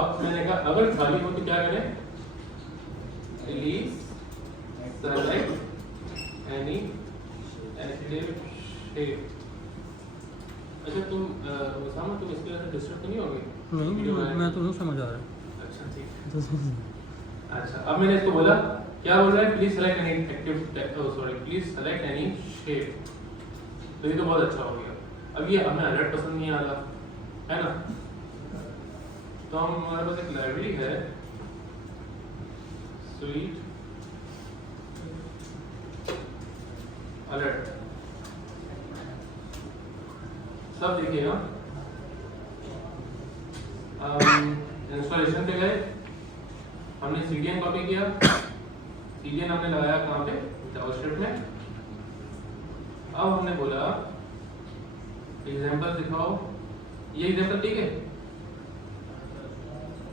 अब मैंने कहा अगर खाली हो तो क्या करें, please select any active shape. अच्छा तुम उसामा तुम इसके वजह से डिस्टर्ब तो नहीं होगे? नहीं, मैं तो नहीं समझ आ रहा। अच्छा ठीक है। अच्छा अब मैंने इसको बोला, क्या बोल रहा है, please select any active, sorry please select any shape. तो ये तो बहुत अच्छा हो गया। अब ये हमें अलर्ट पसंद नहीं आ रहा है ना, तो हम हमारे पास एक लाइब्रेरी है स्वीट अलर्ट, सब देखिएगा। इंस्टॉलेशन पे गए, हमने CDN कॉपी किया, CDN हमने लगाया कहाँ पे, जावास्क्रिप्ट में। अब हमने बोला एग्जांपल दिखाओ, ये एग्जांपल ठीक है,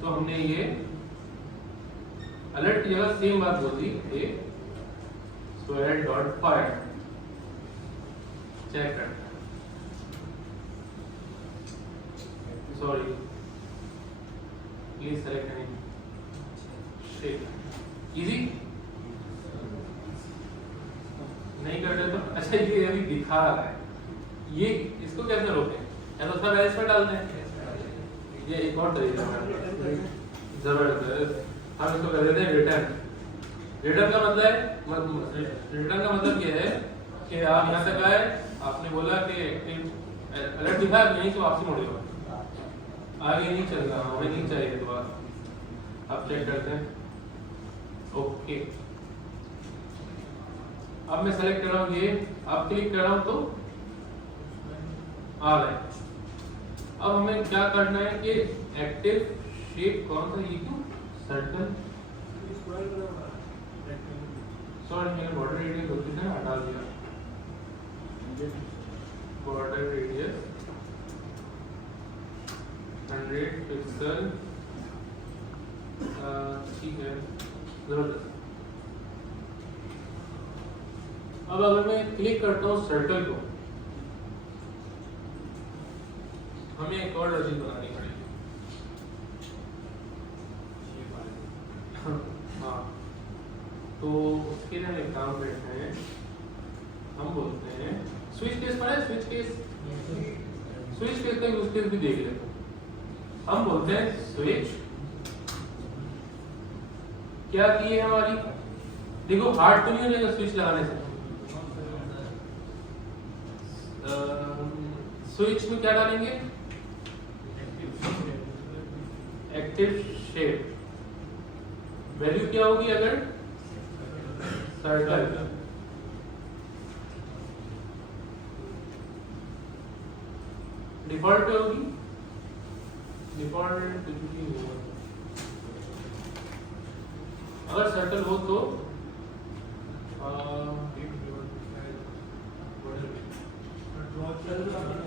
तो हमने ये अलर्ट की जगह सेम बात बोल दी, ए स्क्वायर डॉट फायर चेक कर, sorry please select any shape. Easy नहीं कर रहे तो अच्छा ये अभी दिखा रहा है, ये इसको कैसे रोकें, या तो सब एल्स पर डालते हैं, ये एक और तरीका है जबरदस्त, हम इसको कर देते हैं रिटर्न। रिटर्न का मतलब है, रिटर्न का मतलब ये है कि आप यहाँ तक आए, आपने बोला कि अलर्ट दिखा, यहीं से वापसी मोड़ लो, आगे नहीं चल रहा, हमें नहीं चाहिए दोबारा। अब चेक करते हैं, ओके अब मैं सेलेक्ट कर रहा हूँ ये, अब क्लिक कर रहा हूँ तो आ रहा है। अब हमें क्या करना है कि एक्टिव शेप कौन सा, ये क्यों सर्कल, सॉरी मैंने बॉर्डर रेडियस गलती से हटा दिया, बॉर्डर रेडियस 100 पिक्सल, ठीक है जबरदस्त। अब अगर मैं क्लिक करता हूँ सर्कल को, हमें एक और रजीद बनानी पड़ेगी। हाँ तो उसके लिए हम एक काम करते हैं, हम बोलते हैं स्विच केस पर है, स्विच केस का यूज केस भी देख लेते हैं। हम बोलते हैं स्विच, क्या की है हमारी, देखो हार्ड तो नहीं हो जाएगा स्विच लगाने से, स्विच में क्या डालेंगे, एक्टिव शेप, वैल्यू क्या होगी अगर सर्कल, डिफॉल्ट पे होगी, डिफॉल्ट कुछ भी नहीं होगा, अगर सर्कल हो तो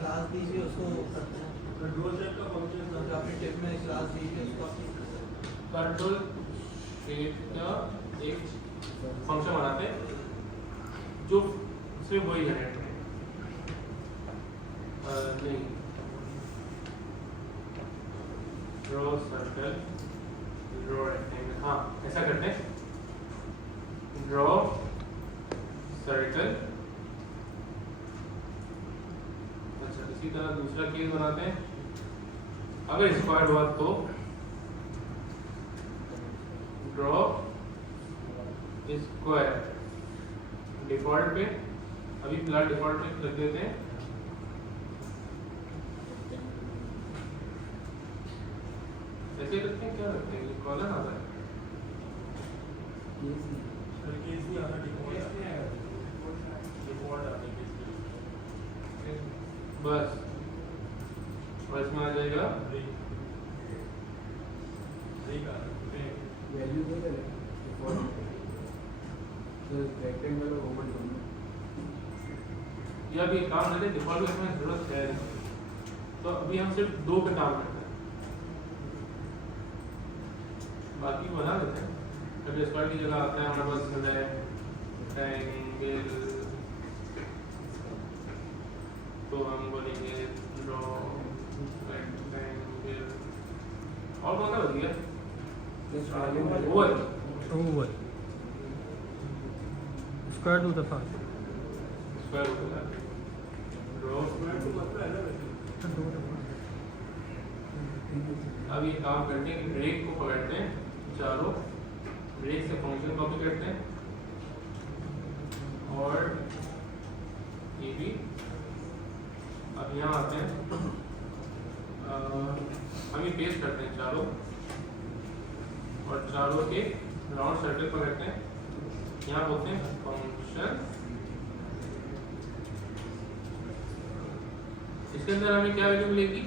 क्लास दीजिए उसको करते हैं, कंट्रोल शेप का फंक्शन मतलब आपने टिप में क्लास दीजिए उसको, कंट्रोल शेप का एक फंक्शन बनाते हैं जो सिर्फ वही जनरेट करें, नहीं ड्रॉ सर्कल, ड्रॉ रेक्टेंगल, हाँ ऐसा करते हैं, ड्रॉ सर्कल। अच्छा इसी तरह दूसरा केस बनाते हैं, अगर स्क्वायर हुआ तो ड्रॉ स्क्वायर, डिफॉल्ट पे, अभी फिलहाल डिफॉल्ट पे रख देते हैं, ऐसे रखते हैं, क्या रखते हैं, कॉलम आता है, बस और इसमें आ जाएगा वैल्यू दे दे रेक्टेंगल और ओवल दोनों, या भी काम करते, डिफॉल्ट में इसमें जरूरत है नहीं, तो अभी हम सिर्फ दो पे काम करते हैं, बाकी बना देते हैं। अगर स्क्वायर की जगह आता है हमारे पास रेक्टेंगल, तो हम बोलेंगे ड्रॉ रेक्टेंगल और कौन सा बच गया? Over over. Over square root of R square root है। ड्रॉ। अब ये काम करते हैं कि ब्रेक को पकड़ते हैं चारों, ब्रेक से फंक्शन कॉपी करते हैं और ये भी। अब यहाँ आते हैं, हम ये पेस्ट करते हैं चारों और चारों के राउंड सर्कल पकड़ते हैं, यहाँ बोलते हैं फंक्शन। इसके अंदर हमें क्या वैल्यू मिलेगी?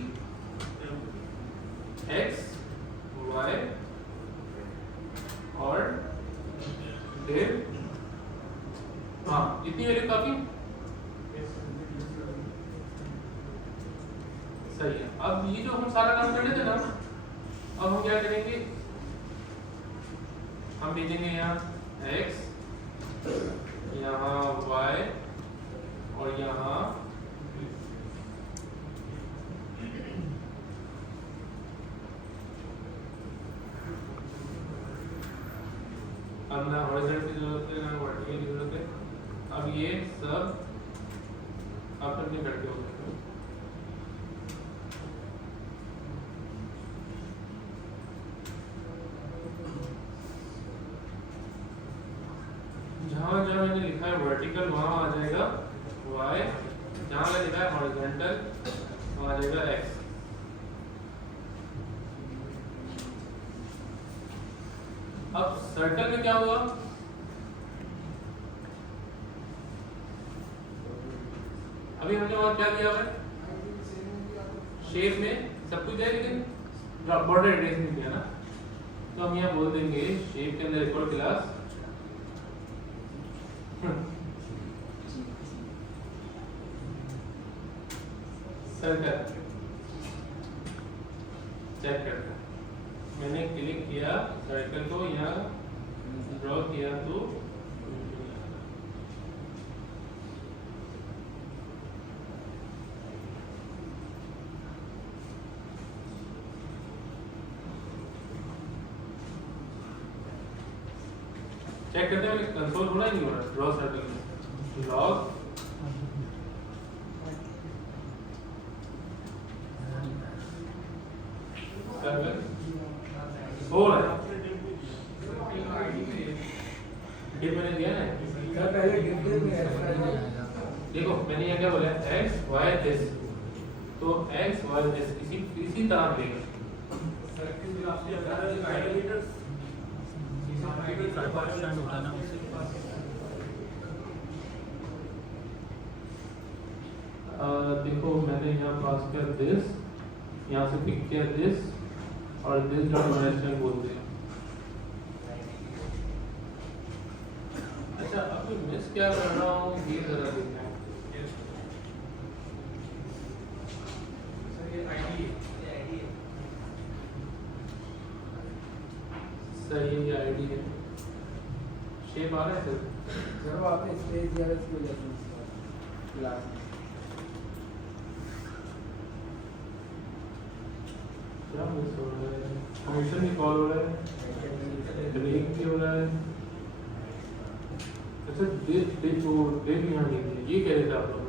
x, y और डेल। हाँ, इतनी वैल्यू काफी सही है। अब ये जो हम सारा काम कर रहे थे ना, अब हम क्या करेंगे, हम भेजेंगे यहाँ x, यहाँ y और यहाँ अब ना हॉरिजॉन्टल की जरूरत है ना वर्टिकल की जरूरत है। अब ये सब आपस में करके हो सकते हो। जहाँ जहाँ मैंने लिखा है वर्टिकल वहाँ आ जाएगा y, जहाँ मैंने लिखा है हॉरिजॉन्टल वहाँ आ जाएगा x। अब सर्कल में क्या हुआ? अभी हमने वहां क्या दिया है? शेप में सब कुछ है लेकिन बॉर्डर एड्रेस नहीं दिया ना, तो हम यहाँ बोल देंगे शेप के अंदर इक्वल क्लास सर्कल। चेक करते हैं, मैंने क्लिक किया सर्कल को, यहाँ ड्रॉ किया तो चेक करते हैं कंसोल हो रहा है नहीं हो रहा। ड्रॉ सर्कल में लॉग सर्कल हो रहा है। डिप मैंने दिया ना, सर पहले डिटेल में है। देखो मैंने यहाँ क्या बोला है x y this, तो x y this इसी तरह मिलेगा। होता है ना देखो मैंने यहाँ पास किया दिस, यहाँ से पिक किया दिस और दिस डॉट मैनेजमेंट बोल दिया। अच्छा अब मैं मिस क्या कर रहा हूँ ये जरा देखना है। सही ये आईडी है, शेप आ रहा है सर। सर वो आपने स्पेस दिया है इसकी वजह से क्लास में। क्या मिस हो रहा है? फंक्शन भी कॉल हो रहा है, ब्रेक भी हो रहा है। अच्छा दिस यहाँ नहीं, ये कह रहे थे आप लोग।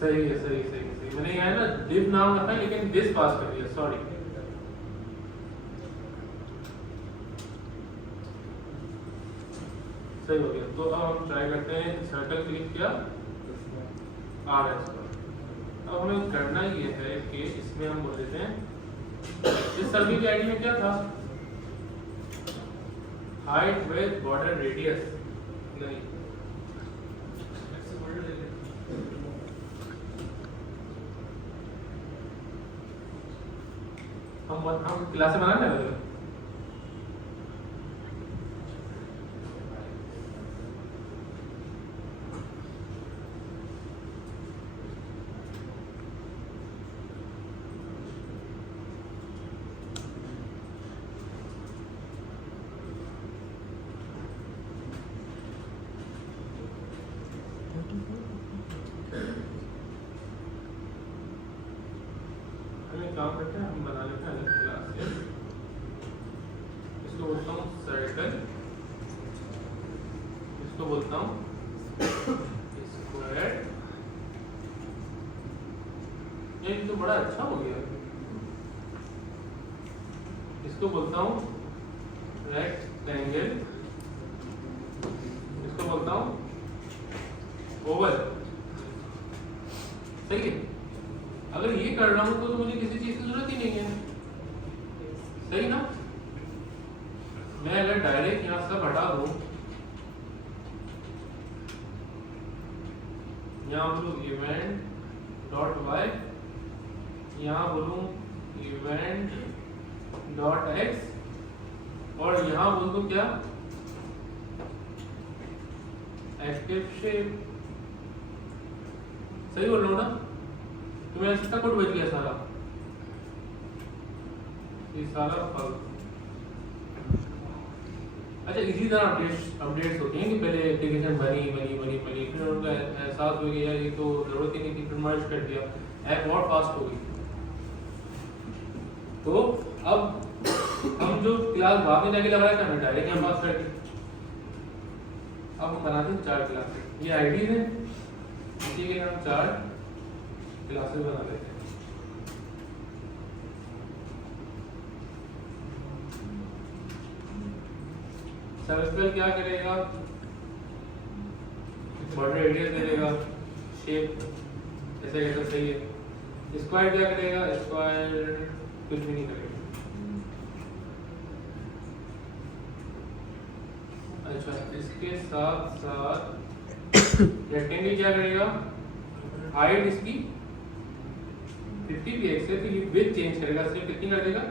सही है सही सही सही, मैंने यहाँ ना दिव नाम रखा है लेकिन दिस पास कर दिया, सॉरी। सही हो गया। तो अब हम ट्राई करते हैं, सर्कल क्लिक किया आर एस पर। अब हमें करना ये है कि इसमें हम बोल देते हैं इस सर्कल की आईडी में क्या था? हाइट विड्थ बॉर्डर रेडियस नहीं, हम क्लास में बनाने लगे। काम करते हैं हम, बना लेते हैं अलग क्लास। बोलता हूँ स्क्वायर, ये तो बड़ा अच्छा हो गया। इसको बोलता हूँ रेक्टेंगल, इसको बोलता हूँ ओवल। सही है। अगर ये कर रहा हूँ तो मुझे किसी चीज की जरूरत ही नहीं है, सही ना। मैं अगर डायरेक्ट यहाँ सब हटा दूं, यहाँ बोलूँ इवेंट डॉट वाई, यहाँ बोलूँ इवेंट डॉट एक्स, और यहाँ बोल दूँ क्या, एक्टिव शेप। सही बोल रहा हूँ ना। तो मेरा कितना कोड बच गया सारा, ये सारा फल। अच्छा, इसी तरह अपडेट्स होती हैं कि पहले एप्लीकेशन बनी फिर उनका एहसास हो गया ये तो जरूरत ही नहीं थी, फिर मर्ज कर दिया, ऐप बहुत फास्ट हो गई। तो अब हम जो क्लास बाद में जाके लगाया था डायरेक्ट यहाँ पास करके, अब हम बनाते हैं 4 क्लास। ये आईडीज है, इसी के लिए हम 4 क्लासेस बना लेते हैं। सर्कल क्या करेगा, बॉर्डर रेडियस दे देगा, शेप ऐसे कैसे सही है। स्क्वायर क्या करेगा, स्क्वायर कुछ भी नहीं करेगा। अच्छा, इसके साथ साथ रेक्टेंगल क्या करेगा, हाइट इसकी 50 px है तो ये विड्थ चेंज करेगा, सिर्फ कितनी कर देगा,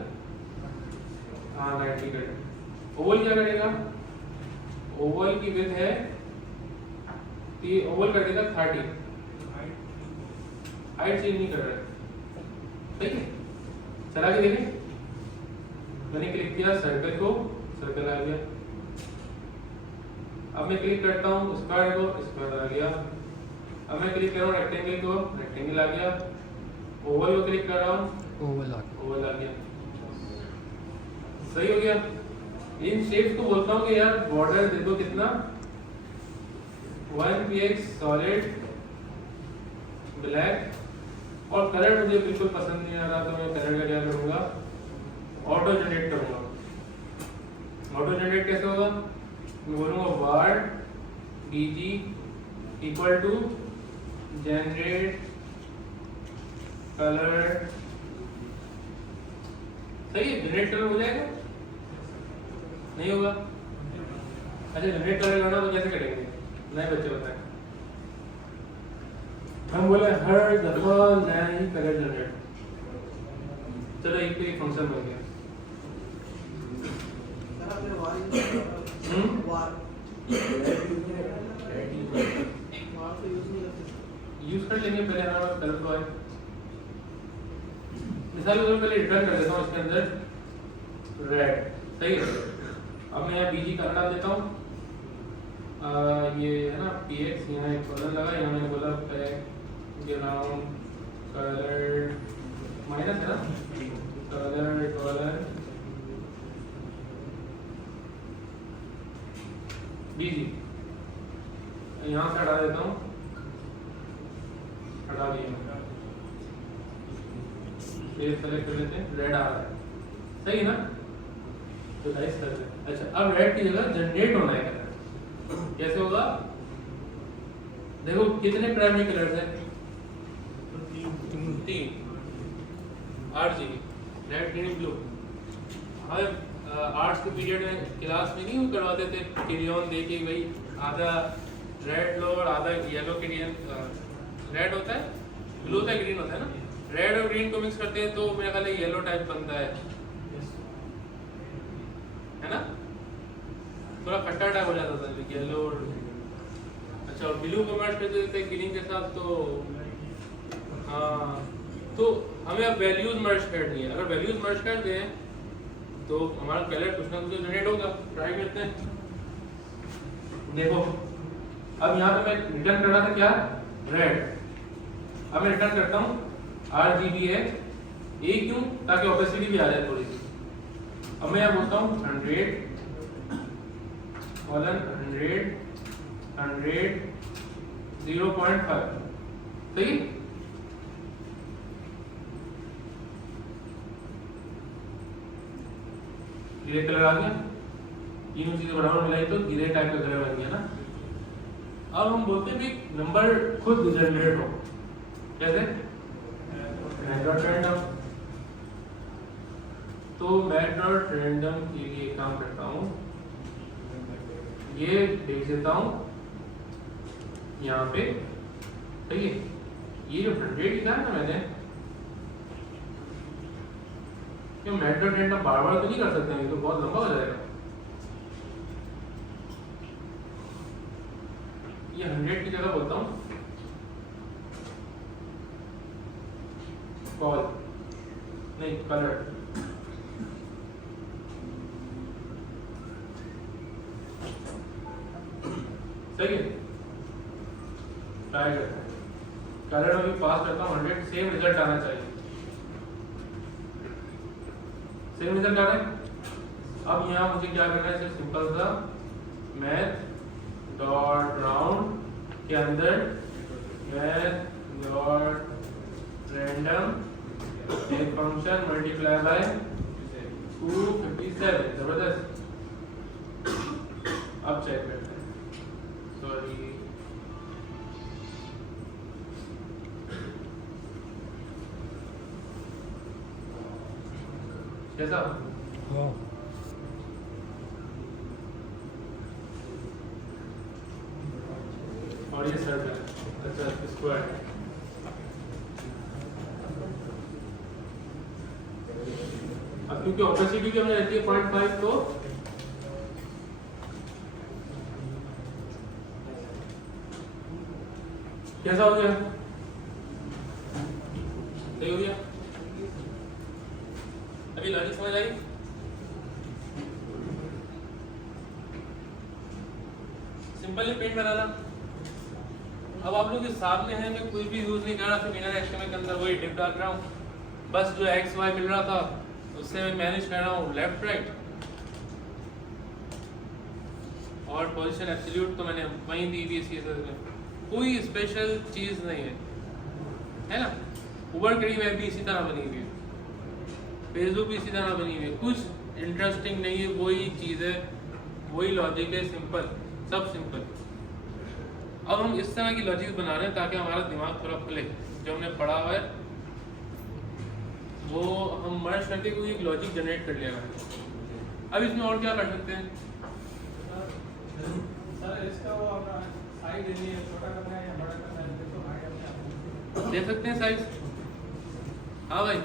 हाँ 90 कर देगा। ओवल क्या करेगा, ओवल की विड्थ है तो ये ओवल कर देगा 30, हाइट चेंज नहीं कर रहा है। ठीक है, चला के देखें। मैंने क्लिक किया सर्कल को, सर्कल आ गया। अब मैं क्लिक करता हूँ स्क्वायर को, स्क्वायर आ गया। अब मैं क्लिक कर रहा हूँ रेक्टेंगल को, रेक्टेंगल आ गया। ओवल को क्लिक कर रहा हूँ, ओवल आ गया। सही हो गया। इन शेप्स को बोलता हूँ कि यार बॉर्डर दे दो कितना, 1 px सॉलिड ब्लैक, और कलर मुझे बिल्कुल पसंद नहीं आ रहा तो मैं कलर का क्या करूँगा, ऑटो जनरेट करूँगा। ऑटो जनरेट कैसे होगा, मैं बोलूँगा var dg equal to generate colour. सही है, जनरेट कलर हो जाएगा, नहीं होगा। अच्छा, जनरेट कलर करना तो कैसे करेंगे, नए बच्चे बताएं। हम बोले हर दफा नया ही कलर जनरेट। चलो एक पे फंक्शन बन गया। यूज कर लेंगे पहले, हमारा कलर तो है। मिसाल के तौर पर पहले रिटर्न कर देता हूँ इसके अंदर रेड। सही है। अब मैं यहाँ बीजी कलर डाल देता हूँ। ये है ना px, यहाँ एक कलर लगा, यहाँ मैंने बोला बैकग्राउंड कलर माइनस है ना, कलर डॉलर बीजी, यहाँ से हटा देता हूँ, हटा दिया। सेलेक्ट कर लेते हैं, रेड आ रहा है। सही है ना, तो नाइस कर लेते हैं। अच्छा, अब रेड की जगह जनरेट होना है कलर। कैसे होगा, देखो कितने प्राइमरी कलर्स हैं, 3 RGB, रेड ग्रीन ब्लू। हमारे आर्ट्स के पीरियड में क्लास में नहीं करवाते थे क्रेयॉन दे के, भाई आधा रेड लो और आधा येलो क्रेयॉन, रेड होता है, ब्लू होता है, ग्रीन होता है ना। रेड और ग्रीन को मिक्स करते हैं तो मेरा ख्याल है येलो टाइप बनता है ना, थोड़ा खट्टा टाइप हो जाता था येलो और। अच्छा, और ब्लू को मर्ज कर देते हैं ग्रीन के साथ, तो हाँ, तो हमें अब वैल्यूज मर्ज करनी है। अगर वैल्यूज मर्ज कर दें तो हमारा कलर कुछ ना कुछ जनरेट होगा। ट्राई करते हैं। देखो, अब यहाँ पे मैं रिटर्न कर रहा था क्या, रेड। अब मैं रिटर्न करता हूँ RGB है, ये क्यों, ताकि ओपेसिटी भी आ जाए थोड़ी सी। अब मैं यहाँ बोलता हूँ 100 100 100 0.5 सही। ग्रे कलर आ गया, तीनों चीजें बराबर मिलाई तो ग्रे टाइप का कलर बन गया ना। अब हम बोलते हैं कि नंबर खुद जनरेट हो, कैसे? रैंडम। तो मैं डॉट रैंडम के लिए काम करता हूँ, ये भेज देता हूँ यहाँ पे, ठीक है। ये जो 100 लिखा है ना मैंने, मैथ डॉट रैंडम बार बार तो नहीं कर सकते हैं, ये तो बहुत लंबा हो जाएगा। ये 100 की जगह बोलता हूँ कॉल, नहीं कलर। सही है, ट्राई करते हैं। कलर में भी पास करता हूँ 100, सेम रिजल्ट आना चाहिए। सेम रिजल्ट आ रहा है। अब यहाँ मुझे क्या करना है, सिर्फ सिंपल सा मैथ डॉट राउंड के अंदर मैथ डॉट रैंडम एक फंक्शन मल्टीप्लाई बाय 257। जबरदस्त। अब चेक करते हैं, सॉरी कैसा? हाँ और ये सर्कल है, अच्छा स्क्वायर। अब क्योंकि ऑपेसिटी की हमने रहती है 0.5, तो कैसा हो गया? सही हो गया। अभी लॉजिक समझ आई? सिंपली पेंट बनाना। अब आप लोग के सामने है, मैं कुछ भी यूज नहीं कर रहा, सिर्फ इनर एक्सटेंशन के अंदर वही डिप डाल रहा हूँ। बस जो एक्स वाई मिल रहा था उससे मैं मैनेज कर रहा हूँ लेफ्ट राइट, और पोजीशन एब्सोल्यूट तो मैंने वहीं दी हुई है। कोई स्पेशल चीज नहीं है ना। ऊबर कड़ी वेब भी इसी तरह बनी हुई है, फेसबुक भी इसी तरह बनी हुई है, कुछ इंटरेस्टिंग नहीं है, वही चीज़ है, वही लॉजिक है, सिंपल, सब सिंपल। अब हम इस तरह की लॉजिक बना रहे हैं ताकि हमारा दिमाग थोड़ा खुले। जो हमने पढ़ा हुआ है वो हम मर्ज करके कोई एक लॉजिक जनरेट कर लिया है। अब इसमें और क्या कर सकते हैं? सर इसका वो अपना साइज देनी है, छोटा करना है या बड़ा करना है, देखो भाई अपने दे सकते हैं साइज। हाँ भाई,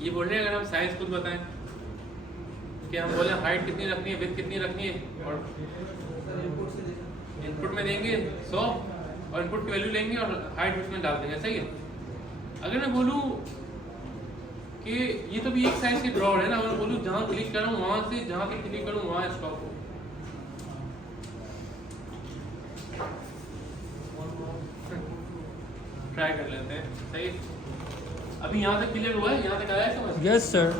ये बोल रहे हैं अगर हम साइज खुद बताएं कि हम बोले हाइट कितनी रखनी है, विड्थ कितनी रखनी है, और इनपुट से देखो, इनपुट में देंगे 100 और इनपुट की वैल्यू लेंगे और हाइट उसमें डाल देंगे। सही है। अगर मैं बोलूँ कि ये तो भी एक साइज की ड्रॉवर है ना, अगर बोलूँ जहाँ क्लिक करूँ वहाँ से, जहाँ पे क्लिक करूँ वहाँ स्टॉप हो। ट्राई कर लेते हैं। सही। अभी यहाँ तक क्लियर हुआ है? यहाँ तक आया है समझ? Yes sir.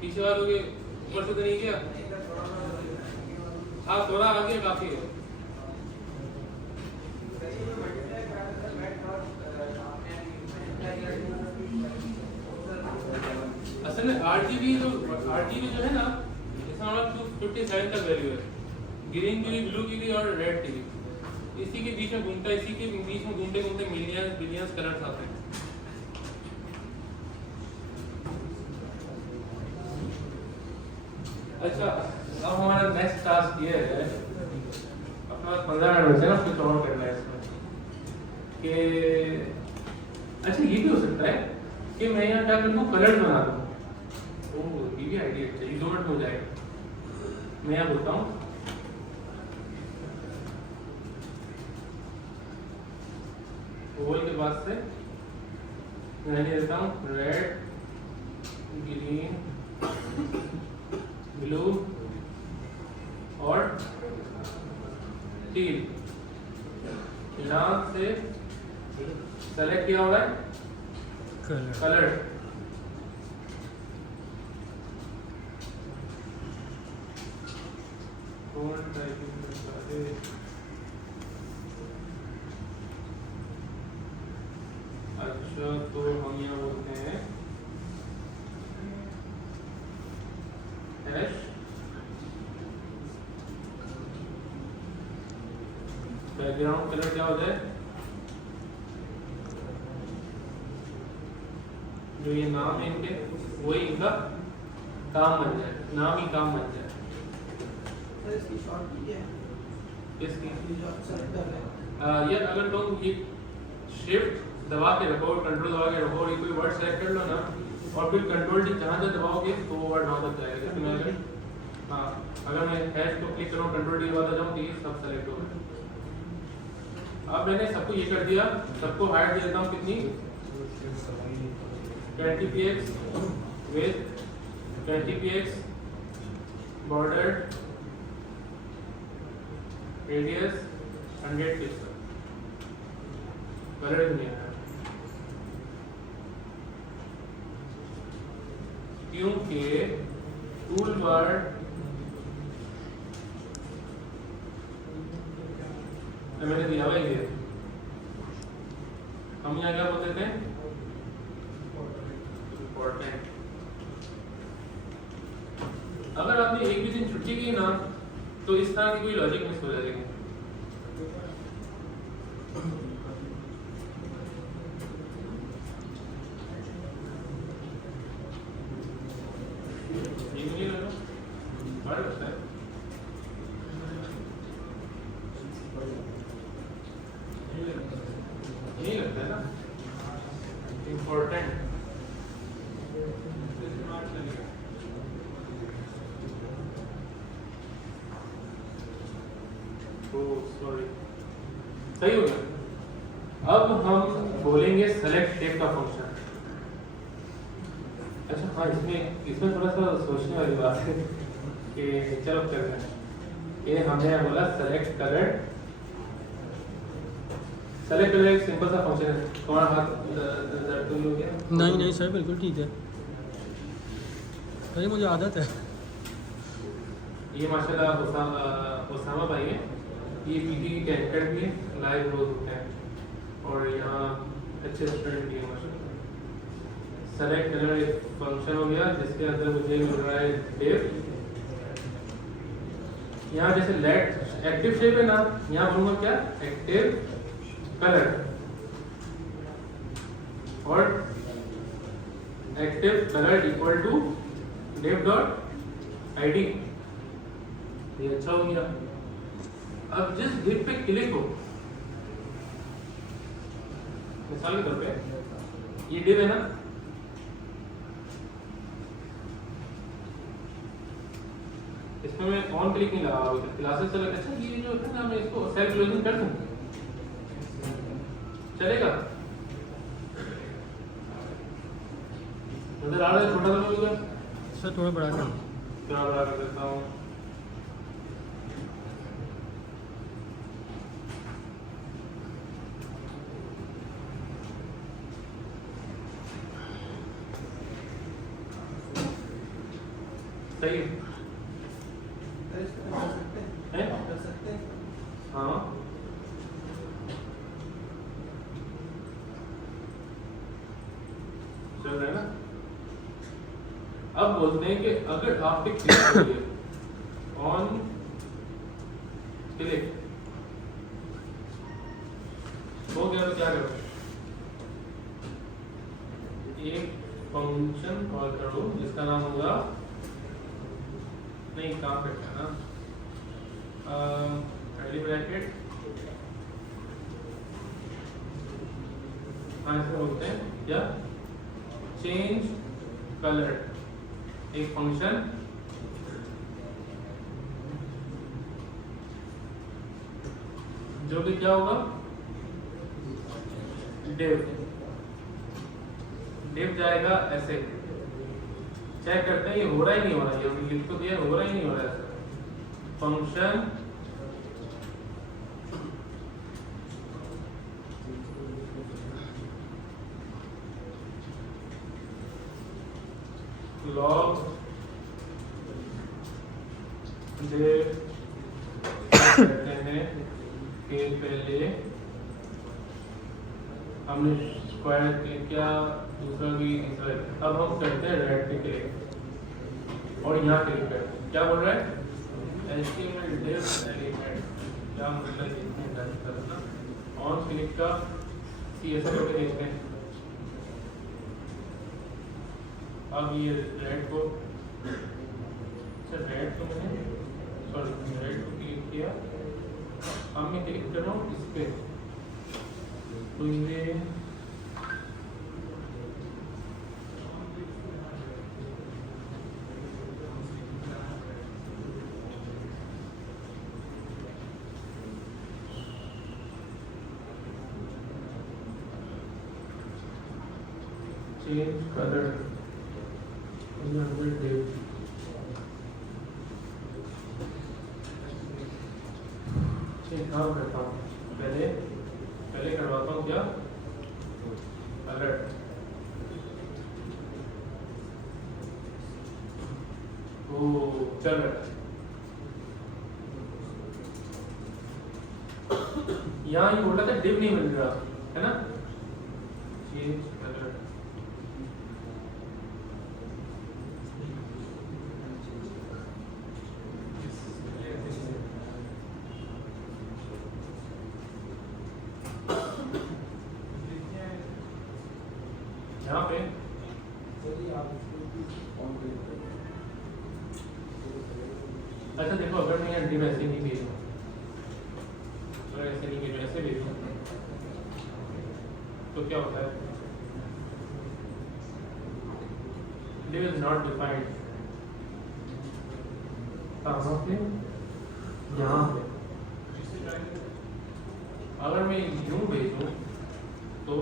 पीछे वालों के ऊपर से तो नहीं गया? हाँ थोड़ा आगे काफी है। असल में RGB जो है ना, इसमें हमारा 257 तक वैल्यू है। ग्रीन की भी, ब्लू की भी और रेड की भी। इसी के बीच में घूमता है, इसी के बीच में घूमते घूमते मिलियंस बिलियंस कलर्स आते हैं। अच्छा, अब हमारा नेक्स्ट टास्क ये है, अपना 15 मिनट से ना कुछ और करना है इसमें कि अच्छा ये भी हो सकता है कि मैं यहाँ क्या करूँ, कलर्स बना दूँ। ओह ये भी आइडिया चाहिए, 2 मिनट में हो जाएगा। मैं यहाँ बोलता हूँ ओवल के बाद से मैं देता हूँ रेड, ग्रीन, ब्लू और टील। यहाँ से सेलेक्ट किया हुआ है कलर। फोन टाइपिंग सारे अच्छा तो हम यहाँ बोलते हैं हैश बैकग्राउंड कलर क्या हो जाए जो ये नाम है इनके वही इनका काम बन जाए, नाम ही काम बन जाए। सर इसकी शॉर्ट की है इसकी ये जो आप सेलेक्ट कर रहे हैं यार अगर तुम ये शिफ्ट दबा के रखो और कंट्रोल दबा के रखो और ये कोई वर्ड सेलेक्ट कर लो ना और फिर कंट्रोल डी जहाँ तक दबाओगे तो वो वर्ड वहाँ तक जाएगा। जैसे मैं अगर हाँ अगर मैं हैश को क्लिक करूँ कंट्रोल डी दबाता जाऊँ तो ये सब सेलेक्ट होगा। अब मैंने सबको ये कर दिया, सबको हाइट दे देता हूँ कितनी 20 px with 20 px border radius 100 pixel colour नहीं है क्योंकि टूल बार मैंने दिया हुआ है। हम यहाँ क्या बोलते थे इम्पोर्टेंट। अगर आपने एक भी दिन छुट्टी की ना तो इस तरह की कोई लॉजिक मिस हो जाएगी। यही लगता है ना इम्पोर्टेंट। सॉरी सही हो गया। अब हम बोलेंगे सेलेक्ट टेप का फंक्शन। अच्छा हाँ इसमें थोड़ा सा सोचने वाली बात है कि चलो कर रहे हैं ये हमने बोला सेलेक्ट कलर। सेलेक्ट कलर एक सिंपल सा फंक्शन है। तुम्हारा हाथ दर्द हो गया? नहीं सर बिल्कुल ठीक है, अरे मुझे आदत है। ये माशाल्लाह उसामा भाई है, ये पीटी की कैरेक्टर भी है, लाइव रोज होते हैं और यहाँ अच्छे स्टूडेंट भी है माशाल्लाह। सेलेक्ट कलर एक फंक्शन हो गया जिसके अंदर मुझे मिल रहा है डेव। यहाँ जैसे लेट एक्टिव शेप है ना, यहाँ बोलूँगा क्या एक्टिव कलर और active colour equal to dev dot ID. ये अच्छा हो गया। अब जिस डिव पे क्लिक हो, मिसाल के तौर पे ये डिव है ना, इसमें मैं ऑन क्लिक नहीं लगा रहा क्लासेस चले। अच्छा ये जो है ना मैं इसको सेल्फ क्लोजिंग कर दूं चलेगा? नजर आ रहा है? छोटा सा बोलूँगा सर थोड़ा बड़ा कर क्या बड़ा कर देता हूँ। सही है? कर सकते हैं हाँ चल रहा है ना। अब बोलते हैं कि अगर आप पे क्लिक करिए ऑन क्लिक हो गया तो क्या करोगे? एक फंक्शन कॉल करो जिसका नाम होगा, नहीं काम करता है ना, कर्ली ब्रैकेट, हाँ इसको बोलते हैं क्या चेंज कलर, एक फंक्शन जो कि क्या होगा डिव जाएगा ऐसे। चेक करते हैं ये हो रहा ही नहीं हो रहा, ये लिख तो दिया हो रहा ही नहीं हो रहा है। फंक्शन log div करते हैं कि पहले हमने स्क्वायर क्लिक किया, दूसरा भी तीसरा। अब हम करते हैं रेड पे क्लिक और यहाँ क्लिक करते हैं। क्या बोल रहा है? HTML div element क्या मतलब इसमें डन करना। ऑन क्लिक का CSS पे देखते हैं। अब ये रेड को रेड को मैंने रेड को क्लिक किया। अब मैं क्लिक कर रहा हूँ इस पे, तो ये change color under div। काम करता हूँ, पहले करवाता हूँ क्या अलर्ट। ओ चल रहा है। यहाँ ये बोला था डिव नहीं मिल रहा है ना, चेंज अलर्ट। यहाँ पे अच्छा देखो, अगर मैं यहाँ डिव ऐसे नहीं भेजूँ, अगर ऐसे नहीं भेजूँ, ऐसे भेजूँ तो क्या होता है? Div is not defined. कहाँ पे? यहाँ पे। अगर मैं यूँ भेजूँ तो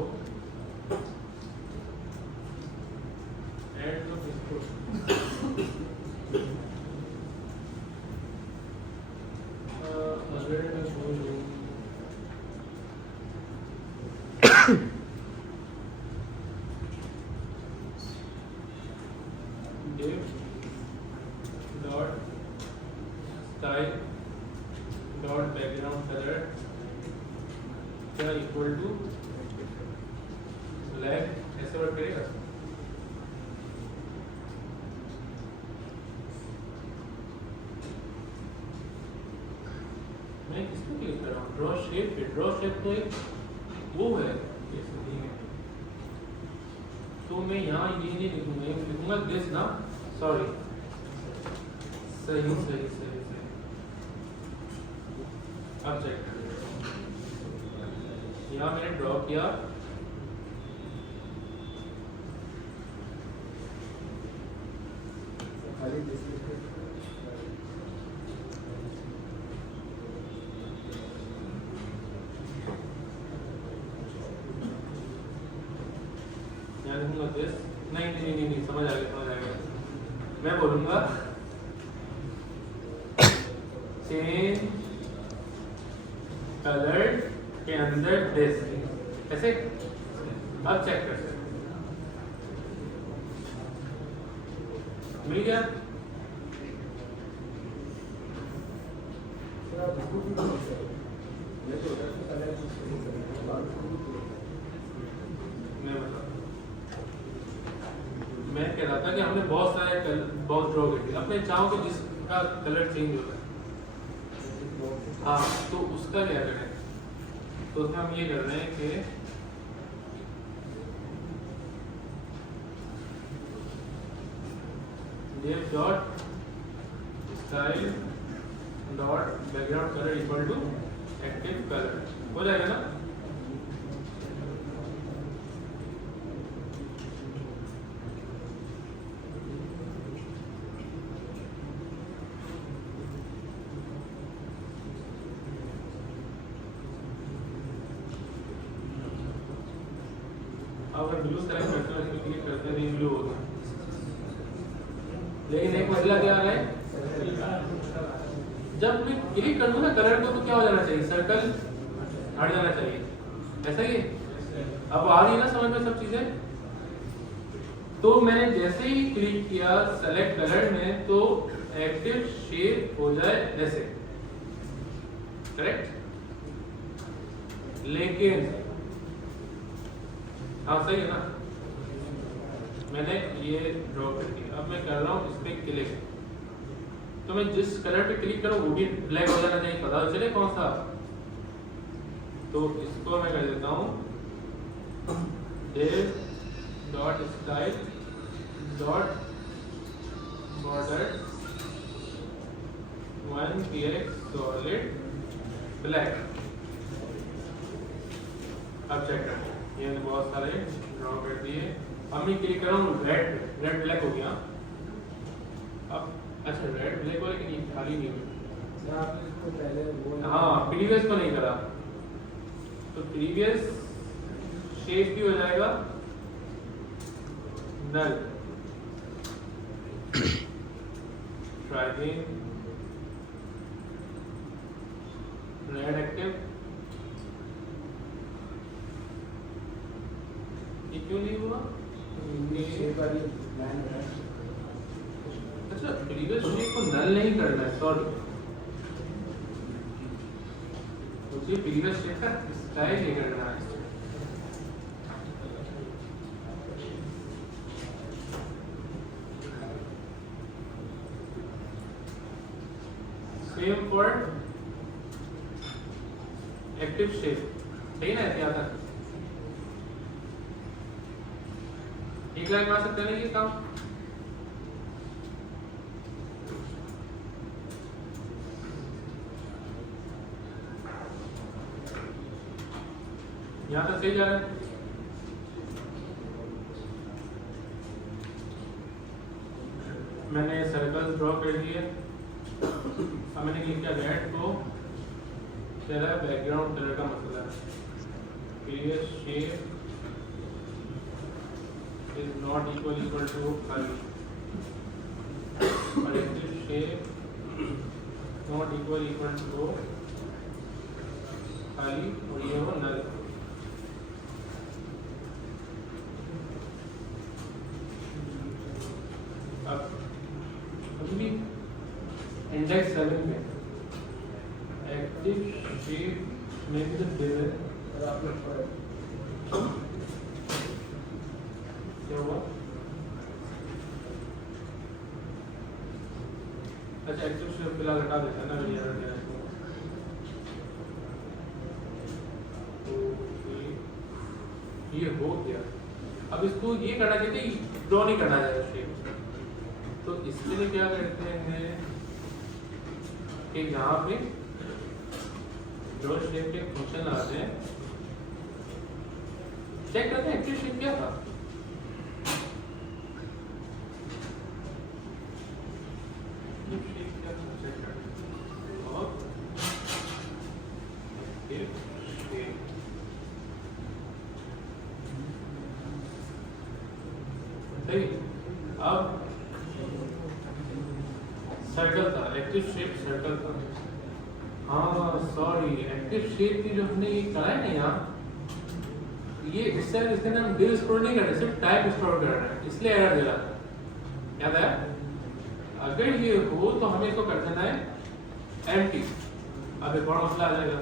ऐड तो इसको div dot style dot background color क्या इक्वल टू ब्लैक, ऐसे वर्क करेगा। मैं किसको क्लिक कर रहा हूँ? ड्रॉ शेप पे। ड्रॉ शेप तो एक वो है, तो मैं यहाँ ये नहीं लिखूंगा, ये लिखूंगा दिस ना, सॉरी, सही। अब चेक कर, यहाँ मैंने ड्रॉ किया, यहाँ लिखूंगा दिस। नहीं, समझ आ गया। मैं बोलूंगा चेंज कलर के अंदर दिस, ऐसे। अब चेक कर सकते, मिल गया। मैं कह रहा था कि हमने बहुत सारे बहुत ड्रॉ कर दिए। अब मैं चाहूँ कि जिसका कलर चेंज होता है, हाँ, तो उसका क्या करें? तो उसमें हम ये कर रहे हैं कि div dot style dot background color equal to active color हो जाएगा ना। अगर ब्लू सेलेक्ट करते हैं, इसको क्लिक करते हैं, ब्लू होगा। लेकिन एक मसला क्या है, जब मैं क्लिक कर दूं ना कलर को, तो क्या हो जाना चाहिए? सर्कल हट जाना चाहिए, ऐसा ही। अब आ रही है ना समझ में सब चीजें? तो मैंने जैसे ही क्लिक किया सेलेक्ट कलर में, तो एक्टिव शेप हो जाए ऐसे। करेक्ट। लेकिन हाँ सही है ना, मैंने ये ड्रॉ कर दिया, अब मैं कर रहा हूँ इस पे क्लिक, तो मैं जिस कलर पे क्लिक करूँ वो भी ब्लैक हो जाना चाहिए, पता चले कौन सा। तो इसको मैं कर देता हूँ div dot style dot border 1px solid black। अब चेक करते हैं, ये बहुत सारे ड्रॉ कर दिए। अब मैं क्लिक कर रहा हूँ रेड ब्लैक हो गया। अब अच्छा रेड ब्लैक हो, लेकिन ये खाली नहीं हुई। आपने इसको पहले वो हाँ प्रीवियस को नहीं करा, तो प्रीवियस शेप भी हो जाएगा नल। ट्राई अगेन, रेड एक्टिव, ये क्यों नहीं हुआ? शेप वाली लाइन है। अच्छा प्रीवियस शेप को नल नहीं करना है, सॉरी, मुझे प्रीवियस शेप का स्टाइल नहीं करना है। सेम फॉर एक्टिव शेप, सही ना ऐसे आता है। एक लाइन में आ सकते हैं ना ये काम। यहाँ तक सही जा रहा है। मैंने सर्कल ड्रॉ कर दिए। अब मैंने क्लिक किया रेड को, कह रहा है बैकग्राउंड कलर का मसला है। Previous shape is not equal to खाली, और active shape not equal to खाली, और ये हो नल। अब अभी इंडेक्स 7 में एक्टिव शेप में भी तो दिल है, और आपने क्या हुआ? अच्छा एक्टिव शेप फिलहाल हटा देता है ना, अगर एरर गया है तो ये हो गया। अब इसको ये करना चाहिए, ड्रॉ नहीं करना चाहिए शेप, तो इसके लिए क्या करते हैं कि यहाँ पे ड्रॉ शेप के फंक्शन आते हैं, चेक करते हैं एक्टिव शेप क्या था। अब सर्कल था, एक्टिव शेप सर्कल था। हाँ सॉरी, एक्टिव शेप की जो हमने ये करा है ना यहाँ, ये इससे इसके नाम दिल स्टोर नहीं कर रहे, सिर्फ टाइप स्टोर कर रहे हैं, इसलिए एरर दे रहा था। याद है? अगर ये हो तो हमें इसको कर देना है एम्प्टी। अब एक और मसला आ जाएगा।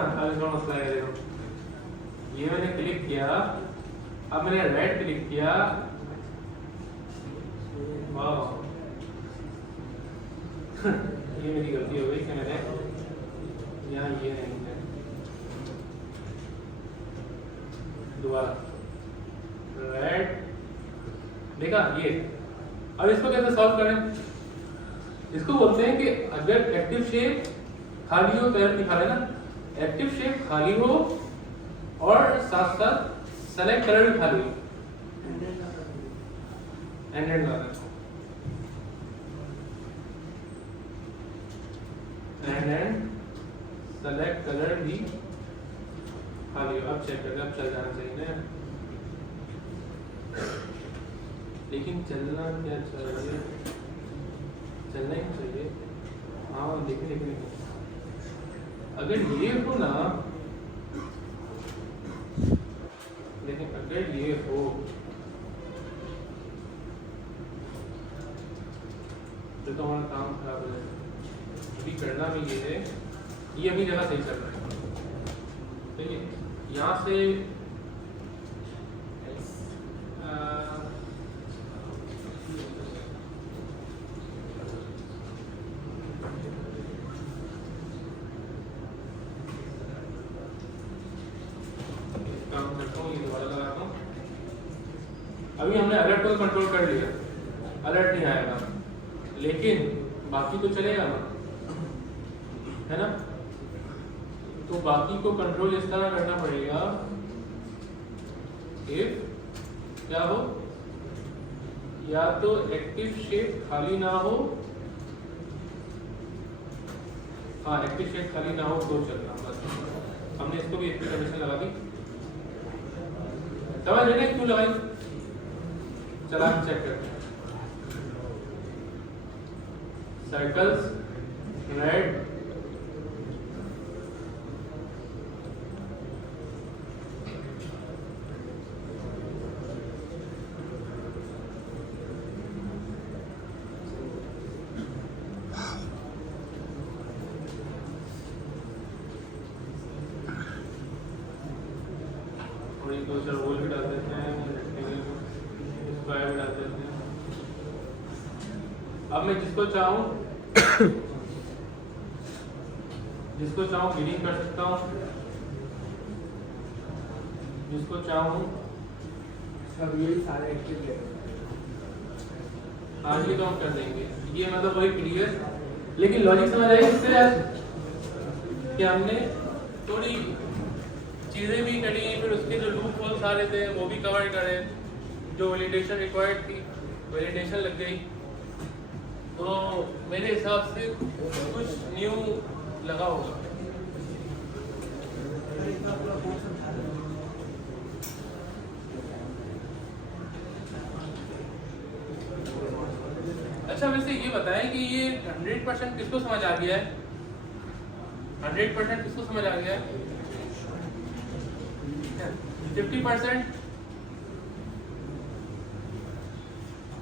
अब एक और मसला आएगा, देखो ये मैंने क्लिक किया, अब मैंने रेड क्लिक किया, वाह ये मेरी गलती हो गई कि मैंने यहाँ ये नहीं है। दोबारा रेड देखा ये। अब इसको कैसे सॉल्व करें? इसको बोलते हैं कि अगर एक्टिव शेप खाली हो, कलर दिखा रहा है ना, एक्टिव शेप खाली हो और साथ साथ सेलेक्ट कलर भी खाली हो, एंड डालना एंड सेलेक्ट कलर भी खाली हो। अब चेक करते, अब चल जाना चाहिए ना, लेकिन चलना क्या चाहिए, चलना ही चाहिए। हाँ देखिए अगर ये हो ना, लेकिन अगर ये हो तो हमारा काम खराब हो जाएगा। अभी करना भी ये है ये अभी जगह सही चल रहा है, ठीक है। यहाँ से काम करता हूँ, ये दोबारा लगाता हूँ। अभी हमने अलर्ट को कंट्रोल कर लिया, अलर्ट नहीं आएगा, लेकिन बाकी तो चलेगा ना, है ना। तो बाकी को कंट्रोल इस तरह करना पड़ेगा इफ क्या हो, या तो एक्टिव शेप खाली ना हो, हाँ एक्टिव शेप खाली ना हो तो चलना, बस हमने इसको भी एक कंडीशन लगा दी। समझ रहे ना क्यों लगाई? चला चेक करते हैं। सर्कल्स रेड, और ये दो चार रोल भी डाल देते हैं, स्क्वायर भी डाल देते हैं। अब मैं जिसको चाहूँ ग्रीन कर सकता हूँ, जिसको चाहूँ सब यही सारे एक्टिव है। आज भी तो हम कर देंगे। ये मतलब वही प्रीवियस, लेकिन लॉजिक समझ आएगी इससे आज कि हमने थोड़ी चीज़ें भी करी, फिर उसके जो लूप होल सारे थे वो भी कवर करे, जो वैलिडेशन रिक्वायर्ड थी वैलिडेशन लग गई। तो मेरे हिसाब से कुछ न्यू लगा होगा। अच्छा वैसे ये बताएं कि ये 100% किसको समझ आ गया है? 100% किसको समझ आ गया है? 50%,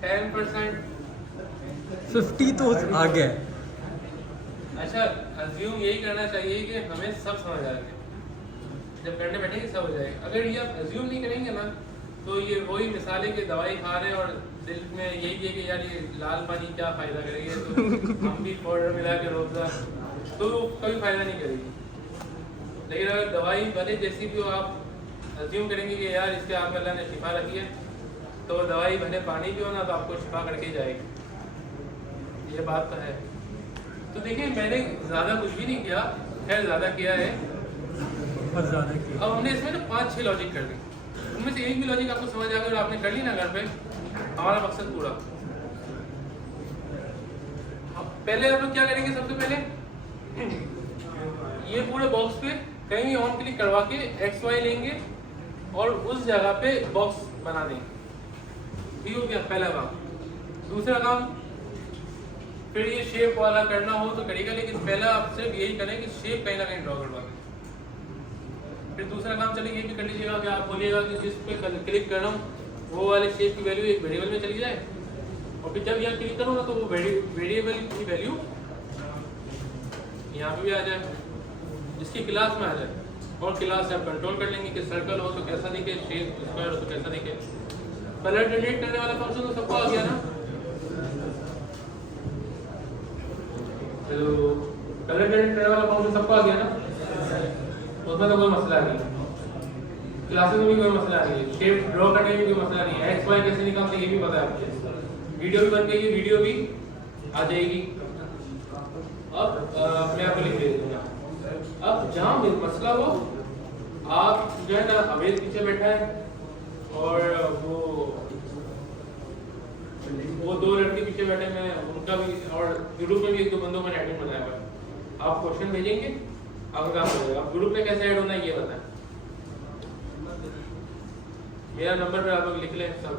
10%, 50 तो आ गया। अच्छा अज्यूम यही करना चाहिए कि हमें सब समझ आ गया, जब करने बैठेंगे सब हो जाएगा। अगर ये आप अज्यूम नहीं करेंगे ना तो ये वही मिसालें कि दवाई खा रहे हैं और दिल में यही है कि यार ये लाल पानी क्या फ़ायदा करेगी, तो हम भी पाउडर मिला के रोज़ा, तो कभी फ़ायदा नहीं करेगी। लेकिन अगर दवाई भले जैसी भी हो, आप अज्यूम करेंगे कि यार इसके आप अल्लाह ने शिफा रखी है, तो दवाई भले पानी भी हो ना तो आपको शिफा करके ही जाएगी, ये बात तो है। तो देखिए मैंने ज़्यादा कुछ भी नहीं किया, खैर ज़्यादा किया है, बहुत ज़्यादा किया। अब हमने इसमें ना 5-6 लॉजिक कर दी, उनमें से एक भी लॉजिक आपको समझ आ गया और आपने कर ली ना घर पे, हमारा मकसद पूरा। पहले आप लोग क्या करेंगे, सबसे पहले ये पूरे बॉक्स पे कहीं भी ऑन क्लिक करवा के XY लेंगे और उस जगह पे बॉक्स बना देंगे। ये हो गया पहला काम। दूसरा काम, फिर ये शेप वाला करना हो तो करेगा, लेकिन पहला आप सिर्फ यही करें कि शेप कहीं ना कहीं ड्रॉ करवा दें। फिर दूसरा काम चलिए ये भी कर लीजिएगा कि आप बोलिएगा कि जिस पे क्लिक कर रहा हूँ वो वाले शेप की वैल्यू एक वेरिएबल में चली जाए, और फिर जब यहाँ क्लिक करूँ ना तो वो वेरिएबल की वैल्यू यहाँ पे भी आ जाए, जिसकी क्लास में आ जाए। और क्लास से आप कंट्रोल कर लेंगे कि सर्कल हो तो कैसा दिखे, शेप स्क्वायर हो तो कैसा दिखे। कलर जनरेट करने वाला फंक्शन तो सबको आ गया ना, तो कलर जनरेट करने वाला फंक्शन सबको आ गया ना, उसमें तो कोई मसला नहीं, क्लासेस में भी कोई मसला नहीं है, शेप ड्रॉ करने में भी कोई मसला नहीं है। XY कैसे निकालते ये भी पता है आपको, वीडियो भी बन गई है, वीडियो भी आ जाएगी। अब मैं आपको लिख दे दूंगा। अब जहाँ भी मसला हो, आप जो है ना अवेद पीछे बैठा है और वो दो लड़के पीछे बैठे हैं, उनका भी, और ग्रुप में भी एक दो बंदों का एडमिन बनाया हुआ है। आप क्वेश्चन भेजेंगे, आपका काम हो जाएगा। आप ग्रुप में कैसे ऐड होना है ये बताएं। मेरा नंबर पे आप लोग लिख लें सब।